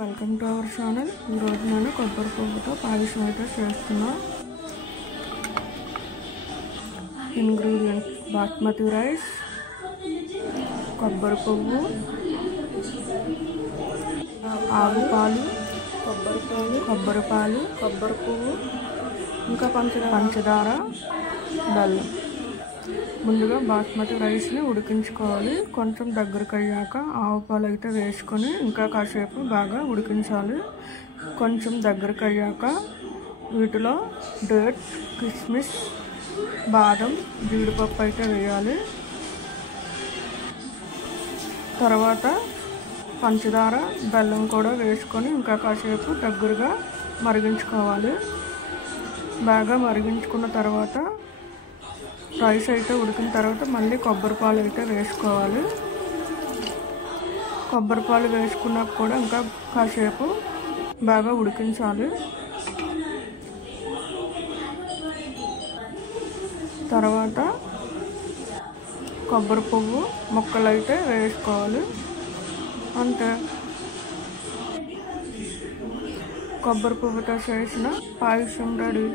Welcome to our channel. ఈరోజు నేను కొబ్బరి పువ్వుతో పాయసం అయితే చేస్తున్నా. ఇంగ్రీడియంట్స్: బాస్మతి రైస్, కొబ్బరి పువ్వు, ఆవు పాలు, కొబ్బరి పువ్వు, ఇంకా పంచదార, బెల్లం. ముందుగా బాస్మతి రైస్ని ఉడికించుకోవాలి. కొంచెం దగ్గరకు అయ్యాక ఆవు పాలు అయితే వేసుకొని ఇంకా కాసేపు బాగా ఉడికించాలి. కొంచెం దగ్గరకు అయ్యాక వీటిలో డేట్స్, కిస్మిస్, బాదం, జీడిపప్పు అయితే వేయాలి. తర్వాత పంచదార, బెల్లం కూడా వేసుకొని ఇంకా కాసేపు దగ్గరగా మరిగించుకోవాలి. బాగా మరిగించుకున్న తర్వాత రైస్ అయితే ఉడికిన తర్వాత మళ్ళీ కొబ్బరి పాలు అయితే వేసుకోవాలి. కొబ్బరి పాలు వేసుకున్నాక కూడా ఇంకా కాసేపు బాగా ఉడికించాలి. తర్వాత కొబ్బరి పువ్వు ముక్కలు అయితే వేసుకోవాలి. అంతే, కొబ్బరి పువ్వుతో చేసిన పాయసం రెడీ.